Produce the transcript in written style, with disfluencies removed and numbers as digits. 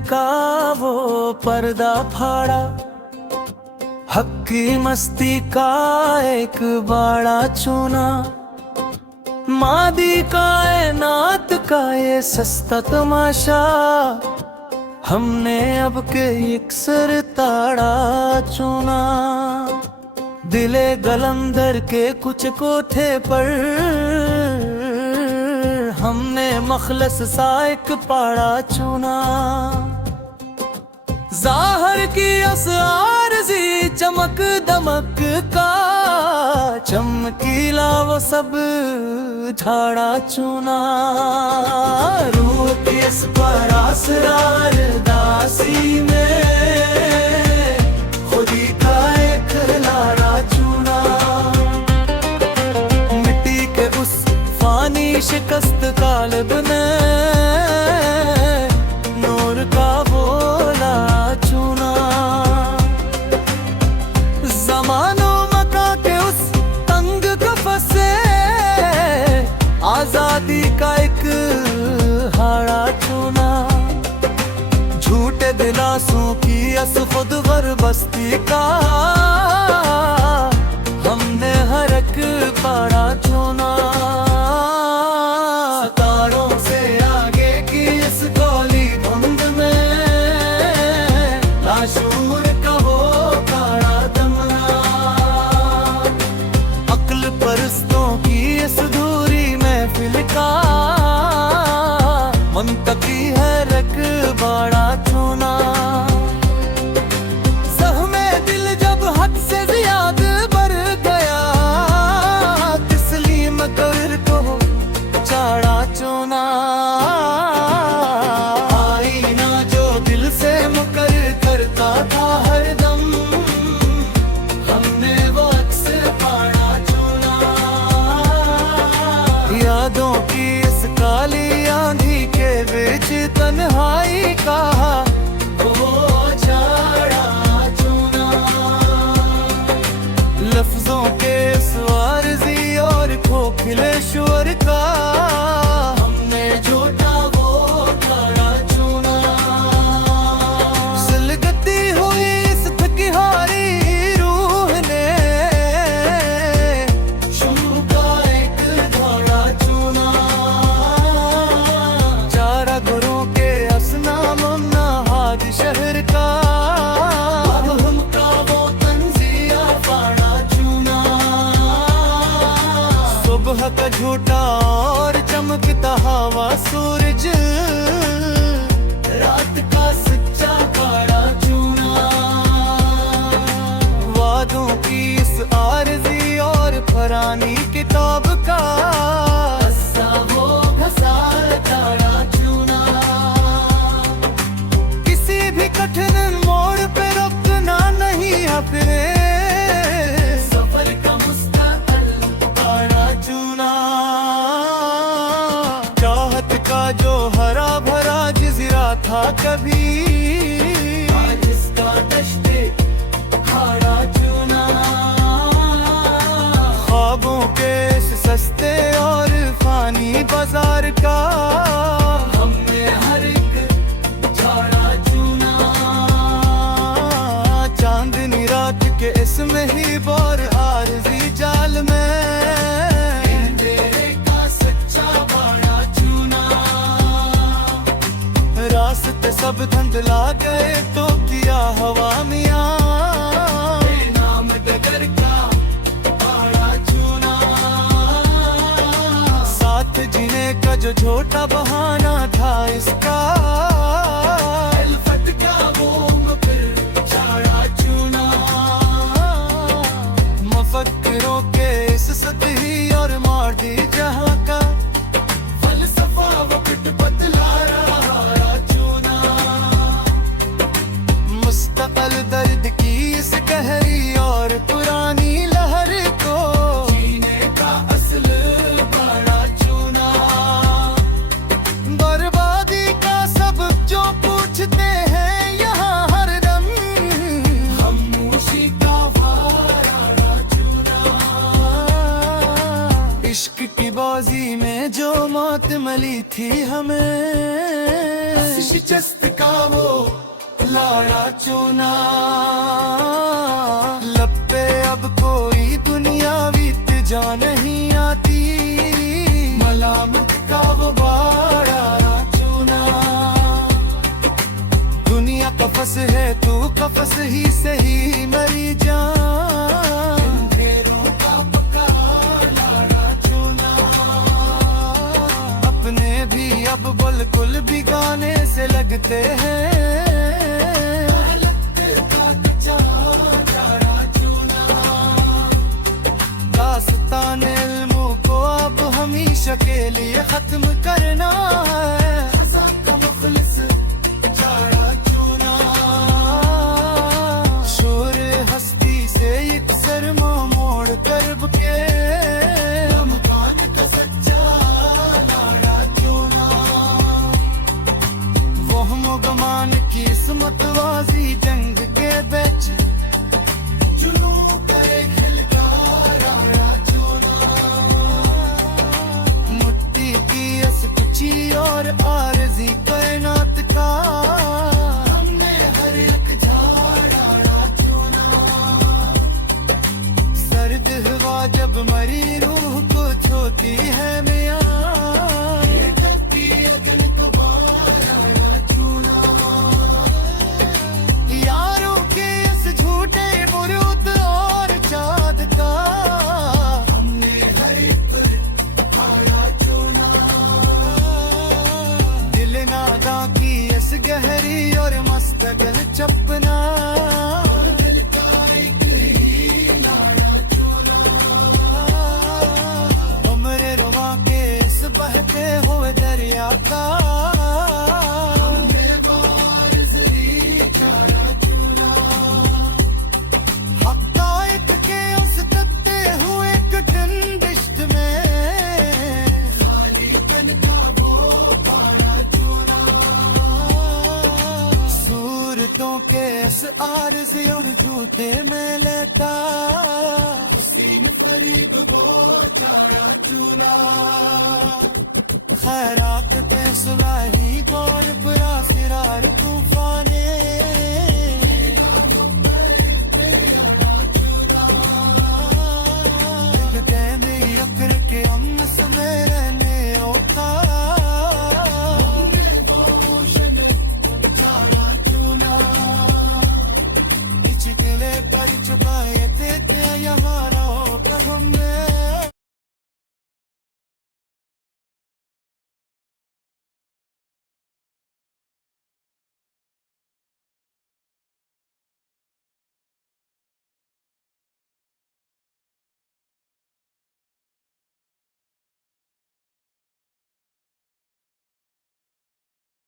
का वो पर्दा फाड़ा, हक की मस्ती का एक बाड़ा चुना, मादी कायनात का ये सस्ता तमाशा, हमने अब के इक्सर ताड़ा चुना। दिले गलंदर के कुछ कोठे पर हमने मखलस सा एक पाड़ा चुना। ज़ाहर की आरज़ी चमक दमक का चमकीला वो सब झाड़ा चुना। रूह की इस पर असरार दासी में खुदी का एक लाड़ा चुना। मिट्टी के उस फानी शिकस्त कालब ने नूर का वो लाड़ा चुना। ज़मानो मका के उस तंग कफस से आजादी का एक हाड़ा चुना। झूठे दिलासों की अस खुद गर बस्ती का हमने हर एक पाड़ा चुना। सितारों से आगे की इस गोली धुंध में लाशूर का वो काड़ा दमना। अक्ल परस्तों की इस धूरी महफिल का मुंतकी है रकबाड़ा चुना। सहमे दिल जब हद से ज्यादा बढ़ गया, तस्लीम कर को चाड़ा चुना। आईना जो दिल से मुकर करता था हरदम, हमने वो अक्स पाड़ा चुना। यादों की इस काली आंधी के बीच तन्हाई का वो झाड़ा चुना। लफ्जों के स्वारजी और खोखले शोर का हमने झूठा वो काड़ा चुना। सुलगती हुई इस थकी हारी रूह ने शुरू का एक धाड़ा चुना। चारा गुरों के असना ममना हाद शहर का अब हमका वो तंजिया पाड़ा चुना। सुबह का झूठा और चमकता हवा सूरज, रात का सच्चा काड़ा चुना। वादों की इस आरज़ी और फरानी किताब का अस्सा वो घसाल काड़ा चुना। किसी भी कठिन मोड़ पे रुकना नहीं अपने सफर का मुस्तक़िल काड़ा चुना। चाहत का जो हरा भरा जज़ीरा था कभी, आज इसका दश्ते खाड़ा चुना। ख्वाबों के इस सस्ते और फानी बाजार का हमने हर एक झाड़ा चुना। चांदनी रात के इसमें ही बोर आरज़ी जाल में अंधेरे का सच्चा बाड़ा चुना। रास्ते सब धुंधला गए तो किया हवा मियां नाम डगर का बाड़ा चुना। साथ जीने का जो झूठा बहाना था इसका अल्फत का वो मुकर चाड़ा चुना। मफक्करों के इस सतही और मार्दी जहां का फलसफा वक्त बदला रहा चुना। मुस्तक़िल दर्द की इस गहरी और पुरानी लहर को जीने का असल बाड़ा चुना। बर्बादी का सब इश्क की बाजी में जो मौत मिली थी हमें, शिकस्त का वो लाड़ा चूना, लब पे अब कोई दुनियावी जा नहीं आती, मलामत का वो बाड़ा चूना। दुनिया कफस है तू कफस ही सही मरी जान, अंधेरों का पक्का लाड़ा चूना। अपने भी अब बिल्कुल बिगाने से लगते हैं, दास्तान इल्मों को अब हमेशा के लिए खत्म करना है, खज़ा का मुखलिस जाड़ा चूना। शोर हस्ती से एक सरमा मोड़ कर्ब के, मकान का सच्चा लाड़ा चूना। वहम गमान की इसमत वाजी जंग के बेच, जुनू करे और आरज़ी कायनात का हमने हर एक झाड़ा चुना। सर्द हवा जब मरी रूह को छोती है मियां, ये गलती अगन को बाड़ा चुना। यारों के इस झूठे बुरूद और चाँद का हमने हर एक भाड़ा चुना। नादा की इस गहरी और मस्तगल चपना, दिल का एक ही नाड़ा चुना। उम्र रुआ के इस बहते हुए दरिया का हमने वारिस ही छाड़ा चुना। हक़ाइक़ के उस तत्ते हुए कठिन दिश्त में खाली पन था वो पाड़ा चुना। सूरतों के इस आरज़ी और झूठे में लेता हुस्न फरीब वो झाड़ा चुना। खैरात पे सुनाए